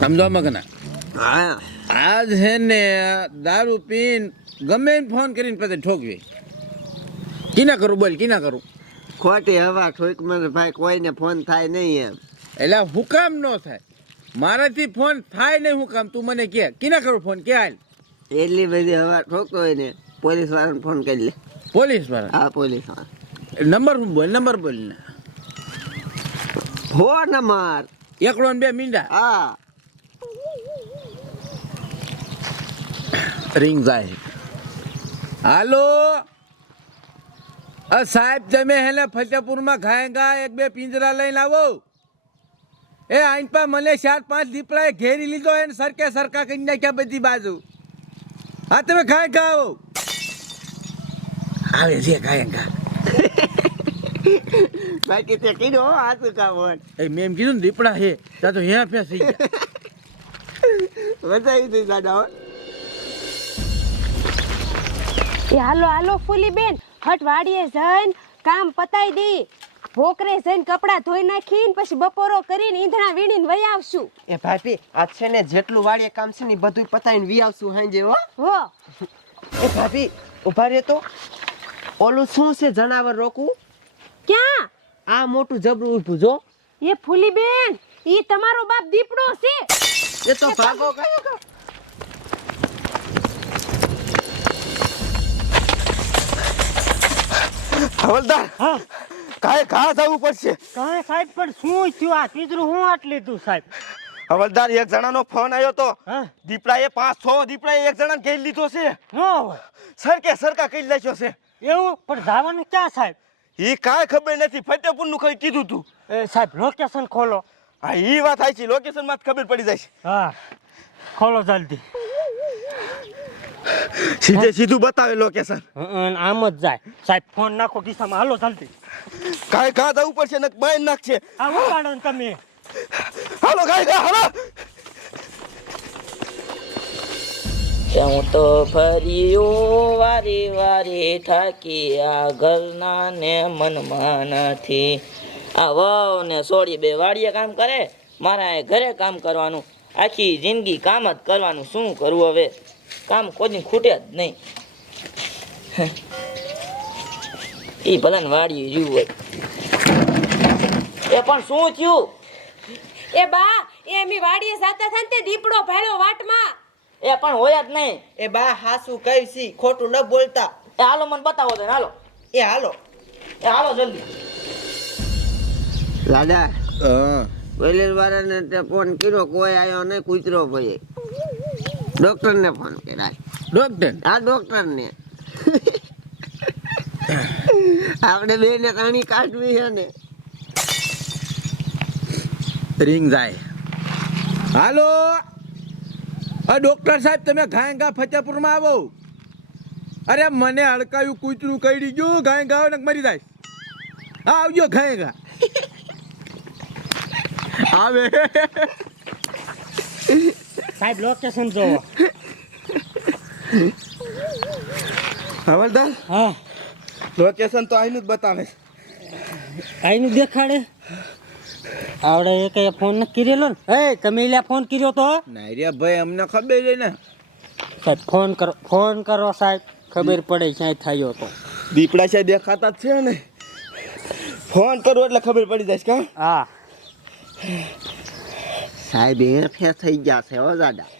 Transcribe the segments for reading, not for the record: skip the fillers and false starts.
સમજો મગના હા આજ હે ને દારૂ પીન ગમે એને ફોન કરીને પછી ઠોકવી કીના કરું બોલ કીના કરું ખોટી હવા ઠોક મને ભાઈ કોઈને ફોન થાય નહીં એમ એટલે હું કામ ન થાય મારાથી ફોન થાય નહીં હું કામ તું મને કે કીના કરું ફોન કે હાલ એટલી બધી હવા ઠોકતો હોય ને પોલીસ વાળાને ફોન કરી લે પોલીસ વાળા હા પોલીસ વાળા નંબર નંબર બોલ ને ફોન નંબર એકડો ને 2 મીંડા હા રિંગ જાય હાલો સાહેબ તમે હેને ફતેપુરમાં ખાયગા 1-2 પિંજરા લઈને આવો એ આઈન પા મને 4-5 દીપડાએ ઘેરી લીધો એને સરકા કરી નાખ્યા બધી બાજુ હા તમે ખાયગા આવો આવે છે ખાયગા બાકી તે કીધું હાથું કામ હોય એ મેં એમ કીધું ને દીપડા હે ત્યાં તો હેર ફેસ થઈ ગયા વધારી દીધું દાદા એ હાલો ફૂલી બેન હટ વાડીએ જઈને કામ પતાઈ દઈ ભોકરે જઈને કપડાં ધોઈ નાખીને પછી બપોરો કરીને ઈંધણા વીણીને વહી આવશું એ ભાભી આજ છે ને જેટલું વાડીએ કામ છે ને ઈ બધું પતાવીને વી આવશું હાંજે હો હો એ ભાભી ઉભા રહે તો ઓલું શું છે જનાવર રોકવું ક્યાં આ મોટું જબરું ઊભું જો એ ફૂલી બેન ઈ તમારો બાપ દીપડો છે એ તો ભાગો હવલદાર હા કાંઈ ઘા જવું પડશે કાંઈ સાહેબ પણ શું થયું આ ચીજરું હું આટ લીધું સાહેબ હવલદાર એક જણાનો ફોન આવ્યો તો હા દીપડાએ 5-6 દીપડાએ એક જણાને ઘેરી લીધો છે ન હોય સરકા કરી નાખ્યો છે એવું પણ જવાનું ક્યાં સાહેબ ઈ કાંઈ ખબર નથી ફતેપુરનું કઈ કીધું તું એ સાહેબ લોકેશન ખોલો હા ઈ વાત થાય છે લોકેશન માં ખબર પડી જાય છે હા ખોલો જલ્દી સીધું બતાવે લોકેશન આમ જ જાય સાહેબ ફોન નાખો ખિસ્સામાં હાલો જલ્દી કાંઈ ઘા જવું પડશે ને બાઈ નાખશે આ ઉપાડો ને તમે હાલો કાંઈ હાલો હું તો ફર્યો વારે વારે થાકી આ ઘરના ને મનમાં નથી આ વહુ ને સોડી બે વાડીએ કામ કરે મારા ઘરે કામ કરવાનું આખી જિંદગી કામ જ કરવાનું શું કરવું હવે કામ કોઈ ખૂટે જ નહીં એ ભલે ને વાડીએ રહ્યું હોય એ પણ શું થયું એ બા એ એમી વાડીએ જાતા હતા ને તે દીપડો ભાળ્યો વાટમાં એ પણ હોય જ નહીં એ બા હાસુ કઈ છી ખોટું ન બોલતા એ હાલો મને બતાવો તો હાલો એ હાલો જલ્દી દાદા હા પોલીસ વાળાને તે ફોન કર્યો કોઈ આવ્યો નહીં કૂતરો ભાઈ ડોક્ટરને ફોન કર્યા ડોક્ટર આ ડોક્ટરને આપણે બેને કાણી કાઢવી છે ને રિંગ જાય હાલો ડોક્ટર સાહેબ તમે ઘાયગા ફતેપુરમાં આવો અરે મને હડકાયું કૂતરું કઈડી ગયું ઘાયગા ને મરી જાય હા આવજો ઘાયગા આવે સાહેબ લોકેશન જોવો હવલદાર હા લોકેશન તો આઈનું જ બતાવે છે આઈનું દેખાડે આવડે એ કઈ ફોન ન કરેલો ને એ તમે લ્યા ફોન કર્યો તો નારિયા ભાઈ અમને ખબર છે ને સાહેબ ફોન કરો સાહેબ ખબર પડે ક્યાંય થયો તો દીપડા છે દેખાતા જ છે ને ફોન કરો એટલે ખબર પડી જાય છે કા હા સાહેબ એ ફેસ થઈ ગયા છે હો દાદા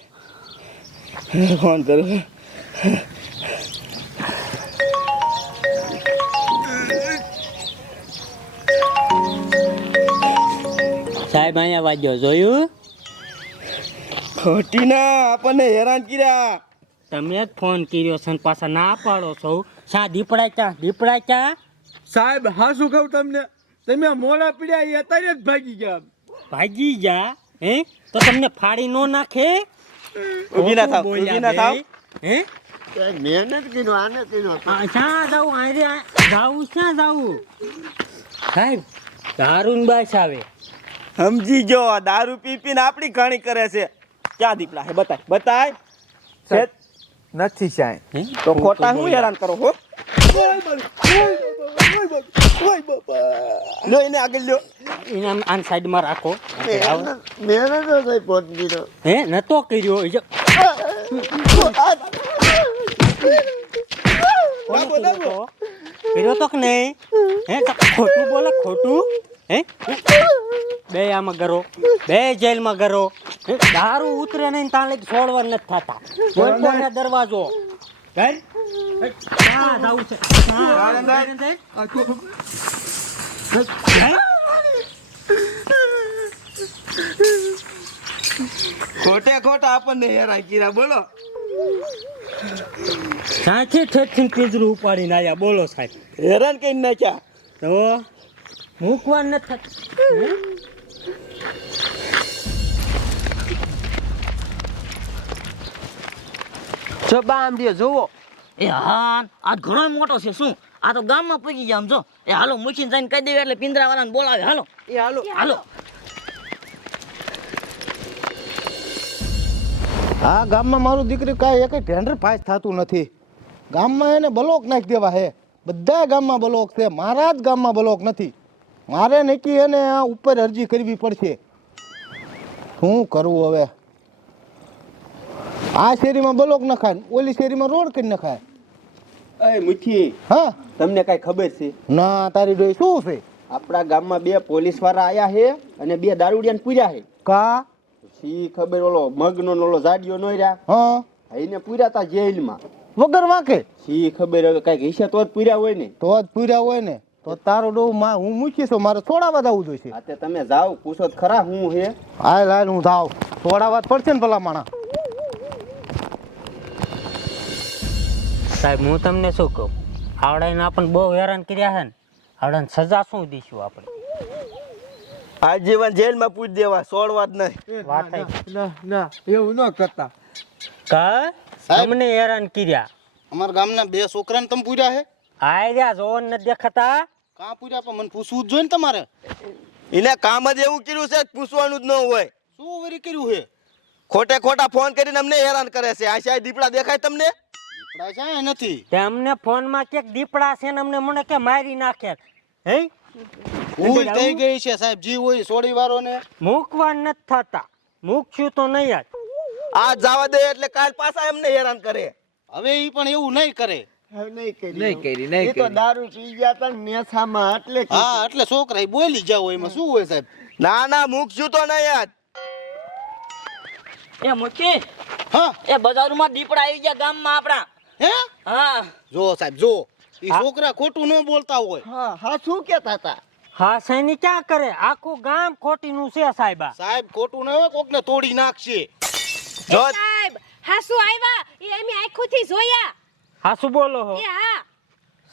ફોન કરો સાહેબ અહીંયા વાગ્યો જોયું ખોટી ના આપણને હેરાન કર્યા તમે જ ફોન કર્યો છે ને પાછા ના પાડો છો શા દીપડા ક્યાં સાહેબ હા શું કહું તમને તમે મોડા પીડ્યા એ અત્યારે જ ભાગી ગયા ભાગી જા હે તો તમને ફાડી નો નાખે ઊભી ના થાવ ઊભી ના થાવ હે મહેનત કર્યો આને કર્યો ક્યાં જાવું આરે જાવું ક્યાં જાવું સાહેબ દારૂન બાસ આવે સમજી ગયો દારૂ પીને આપણી ઘણી કરે છે ક્યાં દીપડા હે બતાય નથી સાહેબ તો ખોટા હું હેરાન કરો હો ઓય બાપા લો એને આગળ લ્યો એને આન સાઈડમાં રાખો મેં નતો કઈ ફોન કર્યો. હે નતો કર્યો એ જો દાબો દાબો કર્યો તો કે નહીં હે તો ખોટું બોલે ખોટું હે બે આમાં કરો બે જેલમાં કરો હે? દારૂ ઉતરે નહીં ત્યાં લઈ છોડવા નથી થતા કોઈ કોને દરવાજો ઘર ક્યાં જાવું છે ખોટે ખોટા આપણને હેરાન કર્યા બોલો સાચી ઠેઠથી પિંજરું ઉપાડીને આવ્યા બોલો સાહેબ હેરાન કરીને નાખ્યા તો મૂકવા નથી થતું જો બા આમ દ્યો જોવો. એ હા આ ઘણો મોટો છે શું આ તો ગામમાં પગી ગયા આમ જો એ હાલો મૂકીને જઈને કહી દેવી એટલે પિંજરાવાળાને બોલાવે હાલો એ હાલો. હાલો આ ગામમાં મારું દીકરી કાંઈ એક ટેન્ડર પાસ થતું નથી ગામમાં એને બ્લોક નાખી દેવા હે બધા ગામમાં બ્લોક છે મારા જ ગામમાં બ્લોક નથી મારે નક્કી એને આ ઉપર અરજી કરવી પડશે શું કરવું હવે આ શેરીમાં બ્લોક નખાય ને ઓલી શેરીમાં રોડ કરી નખાય એ મુઠી હા તમને કાંઈ ખબર છે ના તારી ડોઈ શું છે આપણા ગામમાં 2 પોલીસ વાળા આયા છે અને 2 દારૂડિયાને પૂર્યા છે કા સી ખબર ઓલો મગનો ને ઓલો જાડિયો નો રહ્યા હા એને પૂર્યા તા જેલમાં વગર વાંકે સી ખબર હવે કાંઈક હિસ્સે તો જ પૂર્યા હોય ને તો જ પૂર્યા હોય ને તો તારો ડો હું મૂકીશ તો મારે છોડાવા જવું જોઈશે આ તે તમે જાઓ પૂછો તો ખરા હું હે હાલ હાલ હું થાવ છોડાવા જ પડશે ને ભલા માણા સાહેબ હું તમને શું કહું આવડાને આપણને બહુ હેરાન કર્યા છે ને આવડાને સજા શું દઈશું આપણે આજીવન જેલમાં પૂછ દેવા છોડવા જ નહીં વાત ના એવું ન કરતા કા તમને હેરાન કર્યા અમારા ગામના 2 છોકરાને તમે પૂર્યા હે આર્યા જોન ન દેખાતા કાં પૂર્યા પણ મને પૂછવું જ જોઈએ ને તમારે એને કામ જ એવું કર્યું છે પૂછવાનું જ ન હોય શું વરી કર્યું હે ખોટે ખોટા ફોન કરીને અમને હેરાન કરે છે આ શાયદ દીપડા દેખાય તમને દીપડા છે નથી તે અમને ફોનમાં કે દીપડા છે ને અમને મને કે મારી નાખ્યા હે ભૂલ થઈ ગઈ છે સાહેબ જી હોય સોડી વાળો ને મૂકવા નથી થતા મૂકશું તો નહીં જ આ જવા દે એટલે કાલ પાછા એમને હેરાન કરે હવે ઈ પણ એવું નહીં કરે નહીં કરી એ તો દારૂ પી ગયા તા ને મેસામાં એટલે હા એટલે છોકરા ઈ બોલી જાવ એમાં શું હોય સાહેબ ના ના મૂકશું તો નહીં યાર એ મૂકી હા એ બજારમાં દીપડા આવી ગયા ગામમાં આપણા હે હા જો સાહેબ જો ઈ છોકરા ખોટું ન બોલતા હોય હા હા શું કેતા હતા હા સૈની ક્યાં કરે આખું ગામ ખોટીનું છે સાહેબા સાહેબ ખોટું ન હોય કોકને તોડી નાખશે જો સાહેબ હા શું આવ્યા એ અમે આંખોથી જોયા હા શું બોલો હો એ હા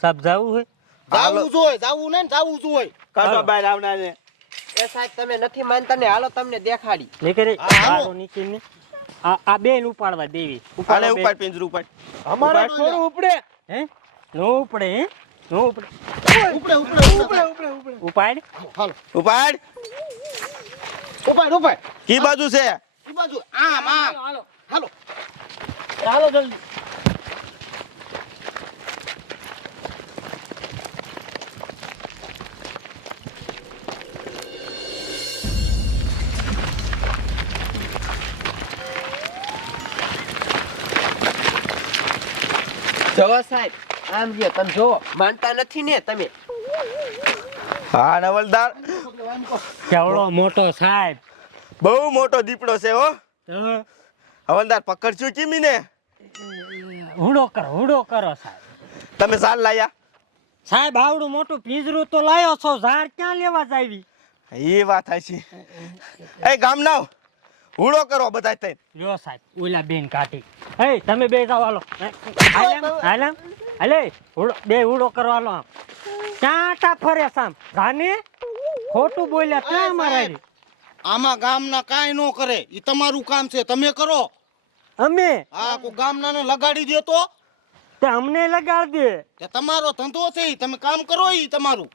સાહેબ જાવું હે જાવું જોઈએ જાવું નહીં ને જાવું જોઈએ કાઢો બહાર આવનાર ને એ સાહેબ તમે નથી માનતા ને હાલો તમને દેખાડી નીકળે હા, હાલો. હાલો નીકળીને આ બેન ઉપાડવા દેવી આને બેન. ઉપાડ પિંજરું ઉપાડ અમારે થોડું ઉપડે હે નો ઉપડે હે નો ઉપડે ઉપડે ઉપાડ હાલો ઉપાડ ઉપાડ કી બાજુ છે ઈ બાજુ આમ આમ હાલો હાલો હાલો જલ્દી જોવો સાહેબ આમ જો તમે જોવો માનતા નથી ને તમે હા નવલદાર કેવડો મોટો સાહેબ બહુ મોટો દીપડો છે હો તો હવલદાર પકડશું કીમીને હુડો કરો સાહેબ તમે સાલ લાયા સાહેબ આવડું મોટું પિંજરું તો લાયો છો ઝાડ ક્યાં લેવા જાવી એ વાત છે એ ગામના હુડો કરો બધા થઈ લ્યો સાહેબ ઓલા બેન કાઢી એ તમે બે જાવ હાલો હાલે હુડો બે હુડો કરો હાલો આમ ચાટા ફરે સામ જાને ખોટું બોલ્યા ક્યાં મારા આમાં ગામના કાંઈ ન કરે ઈ તમારું કામ છે તમે કરો અમે આ કો ગામનાને લગાડી દે તો તે અમને લગાડ દે તે તમારો ધંધો છે ઈ તમે કામ કરો ઈ તમારું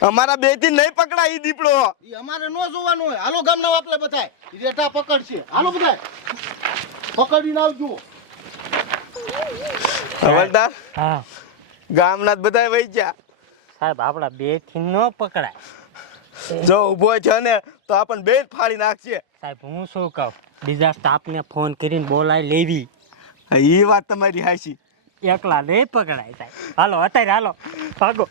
અમારા બે થી નહીં પકડાય ઈ દીપડો ઈ અમારે ન જોવાનું હોય હાલો ગામના વાપલે બધાય ઈ રેઠા પકડશે હાલો બધાય પકડીને આવજો હવલદાર હા ગામના જ બધા વહી ગયા સાહેબ આપણા બે થી ન પકડાય. જો ઊભો છે ને તો આપણને બે ફાડી નાખશે. સાહેબ હું શું કહું, બીજા સ્ટાફને ફોન કરીને બોલાવી લેવી. એ વાત તમારી હાચી. એકલા નહીં પકડાય સાહેબ. હાલો અત્યારે હાલો ભાગો.